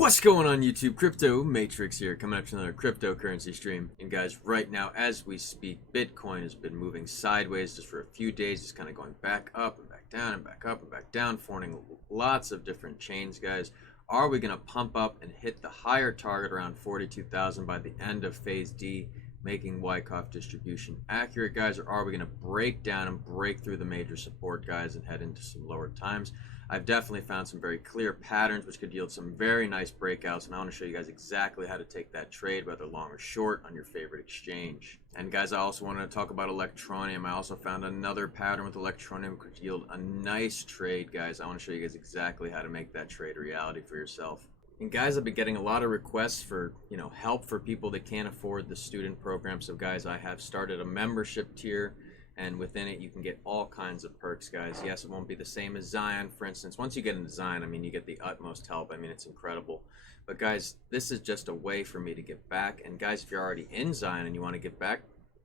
What's going on YouTube? Crypto Matrix here, coming up to another cryptocurrency stream. And guys, right now as we speak, Bitcoin has been moving sideways just for a few days, just kind of going back up and back down and back up and back down, forming lots of different chains, guys. Are we going to pump up and hit the higher target around 42,000 by the end of phase D, making Wyckoff distribution accurate, guys? Or are we going to break down and break through the major support, guys, and head into some lower times? I've definitely found some very clear patterns which could yield some very nice breakouts, and I want to show you guys exactly how to take that trade, whether long or short, on your favorite exchange. And guys, I also wanted to talk about Electroneum. I also found another pattern with Electroneum could yield a nice trade, guys. I want to show you guys exactly how to make that trade a reality for yourself. And guys, I've been getting a lot of requests for, help for people that can't afford the student program. So guys, I have started a membership tier, and within it you can get all kinds of perks, guys. Yes, it won't be the same as Zion, for instance. Once you get into Zion, I mean, you get the utmost help. I mean, it's incredible. But guys, this is just a way for me to get back. And guys, if you're already in Zion and you want to get back,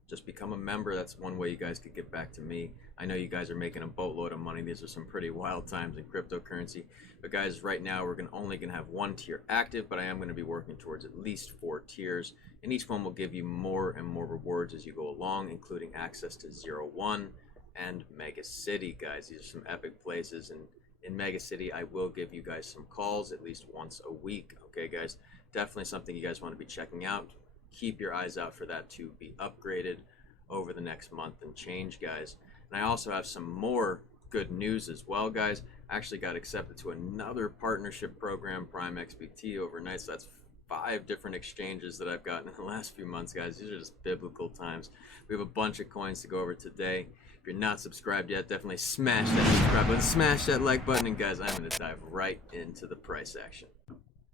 just become a member. That's one way you guys could get back to me. I know you guys are making a boatload of money. These are some pretty wild times in cryptocurrency. But guys, right now we're only going to have one tier active, but I am going to be working towards at least 4 tiers. And each one will give you more and more rewards as you go along, including access to 0-1 and Mega City, guys. These are some epic places. And in Mega City, I will give you guys some calls at least once a week. Okay, guys? Definitely something you guys want to be checking out. Keep your eyes out for that to be upgraded over the next month and change, guys. And I also have some more good news as well, guys. I actually got accepted to another partnership program, Prime XBT, overnight. So that's 5 different exchanges that I've gotten in the last few months, guys. These are just biblical times. We have a bunch of coins to go over today. If you're not subscribed yet, definitely smash that subscribe button, smash that like button, and guys, I'm going to dive right into the price action.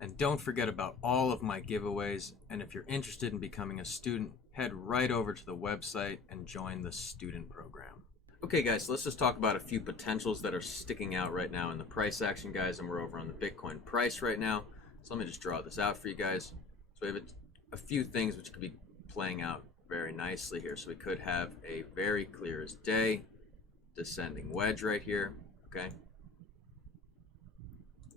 And don't forget about all of my giveaways. And if you're interested in becoming a student, head right over to the website and join the student program. Okay, guys, so let's just talk about a few potentials that are sticking out right now in the price action, guys. And we're over on the Bitcoin price right now. So let me just draw this out for you guys. So we have a few things which could be playing out very nicely here. So we could have a very clear as day descending wedge right here, okay?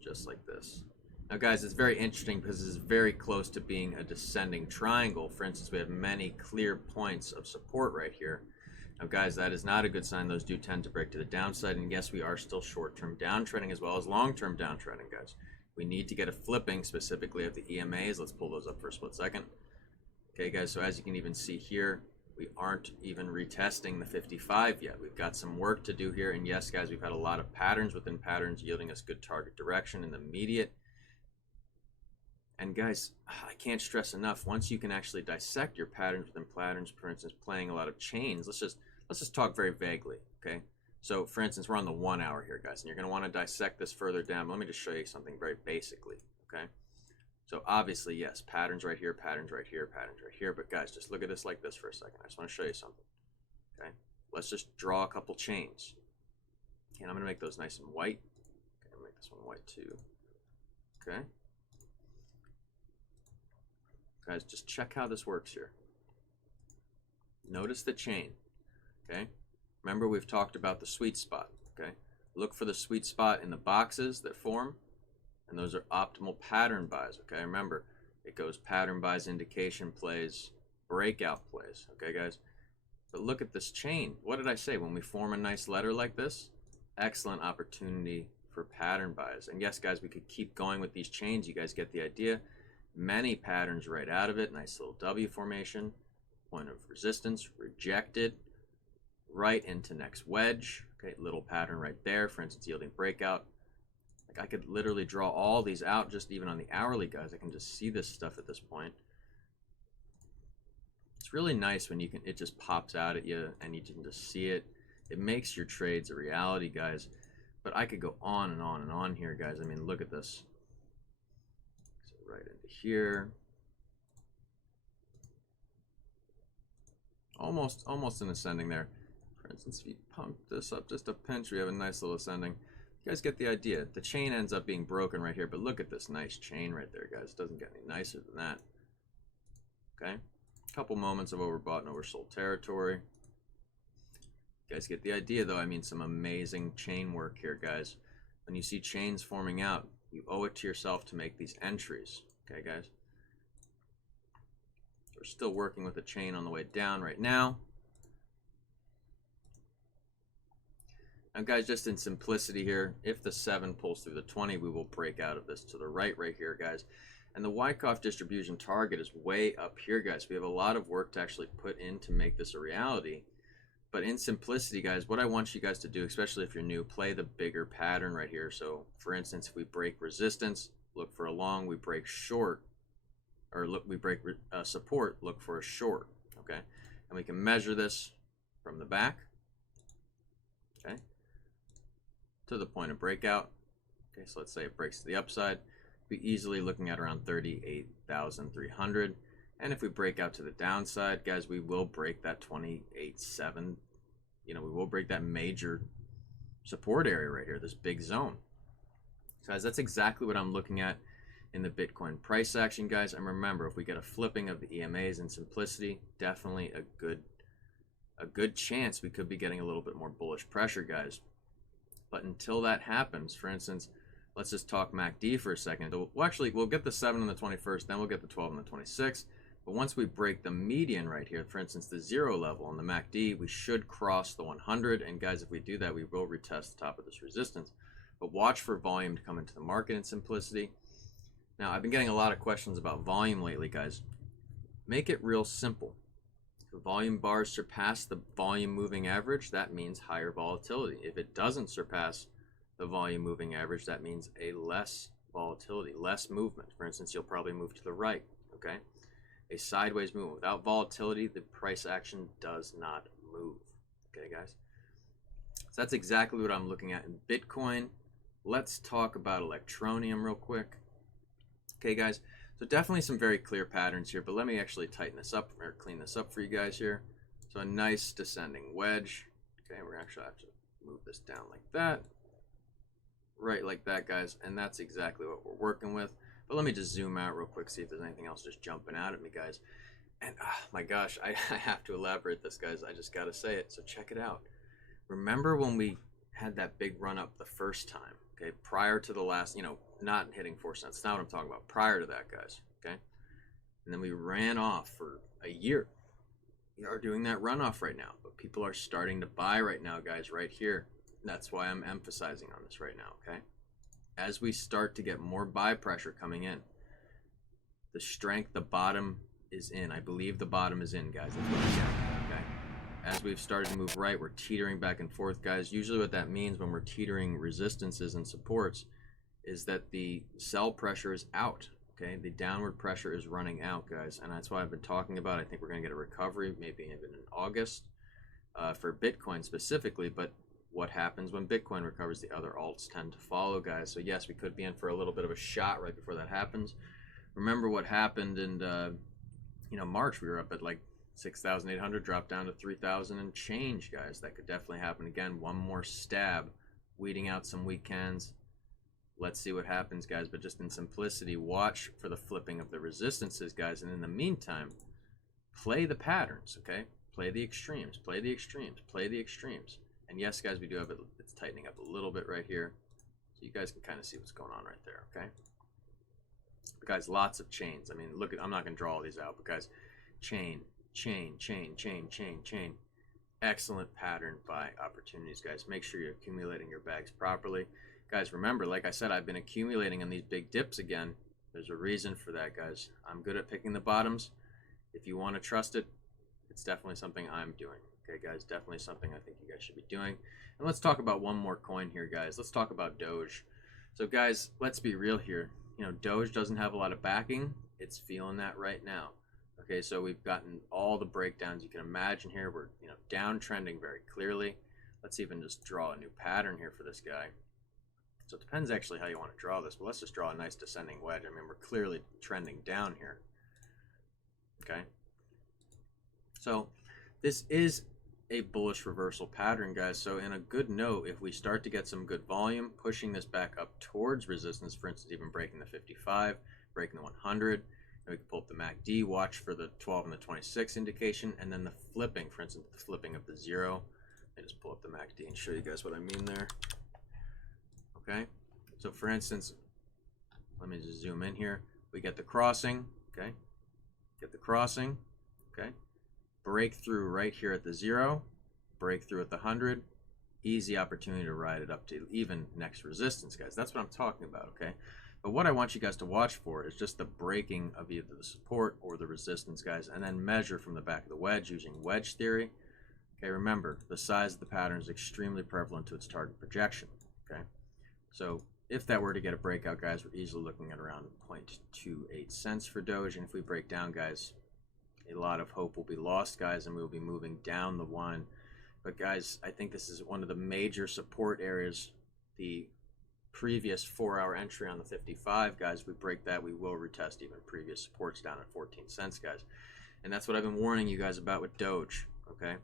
Just like this. Now guys, it's very interesting because this is very close to being a descending triangle. For instance, we have many clear points of support right here. Now guys, that is not a good sign. Those do tend to break to the downside, and yes, we are still short-term downtrending as well as long-term downtrending, guys. We need to get a flipping specifically of the EMAs. Let's pull those up for a split second. Okay guys, so as you can even see here, we aren't even retesting the 55 yet. We've got some work to do here, and yes guys, we've had a lot of patterns within patterns yielding us good target direction in the immediate. And guys, I can't stress enough, once you can actually dissect your patterns within patterns, for instance, playing a lot of chains, let's just talk very vaguely, okay? So for instance, we're on the 1 hour here, guys, and you're going to want to dissect this further down. Let me just show you something very basically, okay? So obviously, yes, patterns right here, patterns right here, patterns right here, but guys, just look at this like this for a second. I just want to show you something, okay? Let's just draw a couple chains. And I'm going to make those nice and white. Okay, I'm going to make this one white too, okay? Guys, just check how this works here. Notice the chain, okay? Remember, we've talked about the sweet spot, okay? Look for the sweet spot in the boxes that form, and those are optimal pattern buys, okay? Remember, it goes pattern buys, indication plays, breakout plays, okay, guys? But look at this chain. What did I say? When we form a nice letter like this, excellent opportunity for pattern buys. And yes, guys, we could keep going with these chains. You guys get the idea. Many patterns right out of it. Nice little W formation, point of resistance, rejected, right into next wedge. Okay, little pattern right there, for instance, yielding breakout. Like I could literally draw all these out just even on the hourly, guys. I can just see this stuff at this point. It's really nice when it just pops out at you and you can just see it. It makes your trades a reality, guys. But I could go on and on and on here, guys. I mean, look at this. Right into here, almost an ascending there. For instance, if you pump this up just a pinch, we have a nice little ascending. You guys get the idea. The chain ends up being broken right here, but look at this nice chain right there, guys. It doesn't get any nicer than that. Okay, a couple moments of overbought and oversold territory. You guys get the idea, though. I mean, some amazing chain work here, guys. When you see chains forming out, You owe it to yourself to make these entries. Okay, guys? We're still working with a chain on the way down right now. Now, guys, just in simplicity here, if the 7 pulls through the 20, we will break out of this to the right here, guys. And the Wyckoff distribution target is way up here, guys. We have a lot of work to actually put in to make this a reality. But in simplicity, guys, what I want you guys to do, especially if you're new, play the bigger pattern right here. So, for instance, if we break resistance, look for a long. We break short, or look, we break support, look for a short, okay? And we can measure this from the back, okay, to the point of breakout. Okay, so let's say it breaks to the upside. Be easily looking at around 38,300. And if we break out to the downside, guys, we will break that 28.7. You know, we will break that major support area right here, this big zone. So guys, that's exactly what I'm looking at in the Bitcoin price action, guys. And remember, if we get a flipping of the EMAs in simplicity, definitely a good chance we could be getting a little bit more bullish pressure, guys. But until that happens, for instance, let's just talk MACD for a second. So we'll get the 7 on the 21st, then we'll get the 12 on the 26th. But once we break the median right here, for instance, the 0 level on the MACD, we should cross the 100. And guys, if we do that, we will retest the top of this resistance. But watch for volume to come into the market in simplicity. Now, I've been getting a lot of questions about volume lately, guys. Make it real simple. If volume bars surpass the volume moving average, that means higher volatility. If it doesn't surpass the volume moving average, that means a less volatility, less movement. For instance, you'll probably move to the right, okay? A sideways movement. Without volatility, the price action does not move, okay, guys? So that's exactly what I'm looking at in Bitcoin. Let's talk about Electroneum real quick. Okay, guys, so definitely some very clear patterns here, but let me actually tighten this up or clean this up for you guys here. So a nice descending wedge. Okay, we're actually have to move this down like that. Right like that, guys, and that's exactly what we're working with. But let me just zoom out real quick, see if there's anything else just jumping out at me, guys. And my gosh, I have to elaborate this, guys. I just got to say it, so check it out. Remember when we had that big run up the first time, okay, prior to the last, you know, not hitting 4 cents. That's not what I'm talking about. Prior to that, guys, okay? And then we ran off for a year. We are doing that runoff right now, but people are starting to buy right now, guys, right here. That's why I'm emphasizing on this right now, okay? As we start to get more buy pressure coming in, the strength, the bottom is in. I believe the bottom is in, guys. That's what I'm getting, okay? As we've started to move right, we're teetering back and forth, guys. Usually what that means when we're teetering resistances and supports is that the sell pressure is out, okay? The downward pressure is running out, guys. And that's why I've been talking about, I think we're going to get a recovery, maybe even in August for Bitcoin specifically, but what happens when Bitcoin recovers? The other alts tend to follow, guys. So yes, we could be in for a little bit of a shot right before that happens. Remember what happened in March? We were up at like 6,800, dropped down to 3,000 and change, guys. That could definitely happen again. One more stab, weeding out some weekends. Let's see what happens, guys. But just in simplicity, watch for the flipping of the resistances, guys. And in the meantime, play the patterns, okay? Play the extremes, play the extremes, play the extremes. And yes, guys, we do have it. It's tightening up a little bit right here. So you guys can kind of see what's going on right there, okay? But guys, lots of chains. I mean, look at, I'm not going to draw all these out, but guys, chain. Excellent pattern buy opportunities, guys. Make sure you're accumulating your bags properly. Guys, remember, like I said, I've been accumulating on these big dips again. There's a reason for that, guys. I'm good at picking the bottoms. If you want to trust it, it's definitely something I'm doing. Okay, guys, definitely something I think you guys should be doing. And let's talk about one more coin here, guys. Let's talk about Doge. So, guys, let's be real here. You know, Doge doesn't have a lot of backing. It's feeling that right now. Okay, so we've gotten all the breakdowns you can imagine here. We're, you know, downtrending very clearly. Let's even just draw a new pattern here for this guy. So it depends actually how you want to draw this, but let's just draw a nice descending wedge. I mean, we're clearly trending down here. Okay. So this is a bullish reversal pattern, guys. So in a good note, if we start to get some good volume, pushing this back up towards resistance, for instance, even breaking the 55, breaking the 100, and we can pull up the MACD, watch for the 12 and the 26 indication, and then the flipping, for instance, the flipping of the 0. Let me just pull up the MACD and show you guys what I mean there. Okay, so for instance, Let me just zoom in here. We get the crossing, okay? Get the crossing, okay? Breakthrough right here at the 0, breakthrough at the 100. Easy opportunity to ride it up to even next resistance, guys. That's what I'm talking about, okay? But what I want you guys to watch for is just the breaking of either the support or the resistance, guys, and then measure from the back of the wedge using wedge theory. Okay, remember, the size of the pattern is extremely prevalent to its target projection, okay? So if that were to get a breakout, guys, we're easily looking at around 0.28 cents for Doge. And if we break down, guys, a lot of hope will be lost, guys, and we'll be moving down the one. But, guys, I think this is one of the major support areas. The previous 4-hour entry on the 55, guys, we break that, we will retest even previous supports down at 14 cents, guys. And that's what I've been warning you guys about with Doge, okay?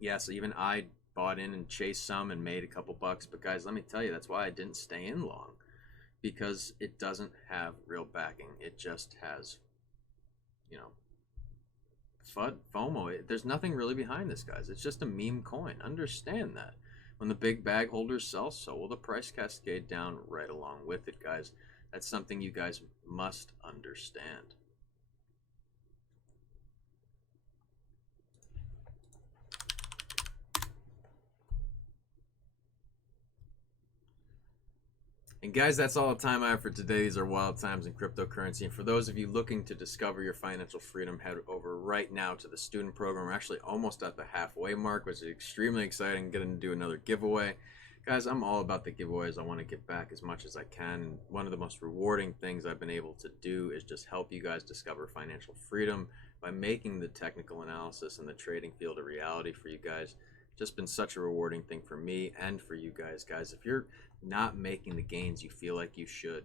Yes, even I bought in and chased some and made a couple bucks, but guys, let me tell you, that's why I didn't stay in long, because it doesn't have real backing. It just has, you know, FUD, FOMO. There's nothing really behind this, guys. It's just a meme coin. Understand that. When the big bag holders sell, so will the price cascade down right along with it, guys. That's something you guys must understand. And guys, that's all the time I have for today. These are wild times in cryptocurrency. And for those of you looking to discover your financial freedom, head over right now to the student program. We're actually almost at the halfway mark, which is extremely exciting. Getting to do another giveaway. Guys, I'm all about the giveaways. I want to give back as much as I can. And one of the most rewarding things I've been able to do is just help you guys discover financial freedom by making the technical analysis and the trading field a reality for you guys. Just been such a rewarding thing for me and for you guys. Guys, if you're not making the gains you feel like you should,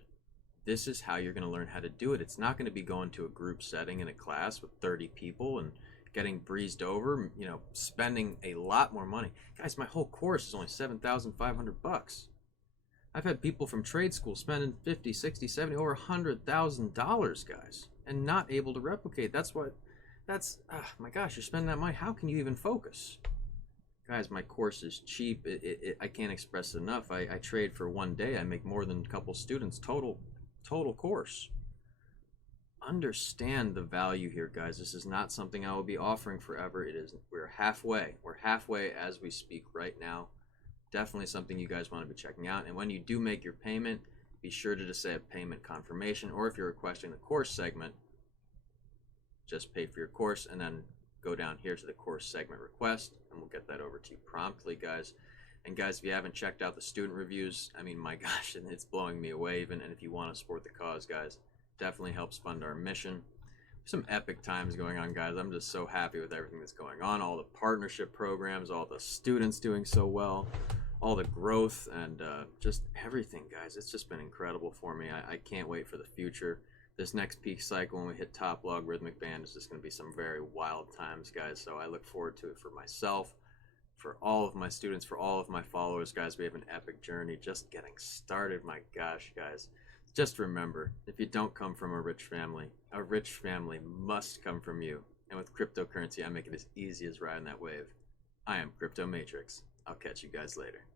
this is how you're going to learn how to do it. It's not going to be going to a group setting in a class with 30 people and getting breezed over, you know, spending a lot more money. Guys, my whole course is only $7,500. I've had people from trade school spending 50, 60, 70, over $100,000, guys, and not able to replicate. That's my gosh, you're spending that money. How can you even focus? Guys, my course is cheap. I can't express it enough. I trade for one day. I make more than a couple students total course. Understand the value here, guys. This is not something I will be offering forever. We're halfway. We're halfway as we speak right now. Definitely something you guys want to be checking out. And when you do make your payment, be sure to just say a payment confirmation, or if you're requesting the course segment, just pay for your course and then go down here to the course segment request, and we'll get that over to you promptly, guys. And guys, if you haven't checked out the student reviews, I mean, my gosh, it's blowing me away even. And if you want to support the cause, guys, definitely helps fund our mission. Some epic times going on, guys. I'm just so happy with everything that's going on. All the partnership programs, all the students doing so well, all the growth, and just everything, guys. It's just been incredible for me. I can't wait for the future. This next peak cycle, when we hit top logarithmic band, is just going to be some very wild times, guys. So I look forward to it for myself, for all of my students, for all of my followers, guys. We have an epic journey just getting started. My gosh, guys. Just remember, if you don't come from a rich family must come from you. And with cryptocurrency, I make it as easy as riding that wave. I am Crypto Matrix. I'll catch you guys later.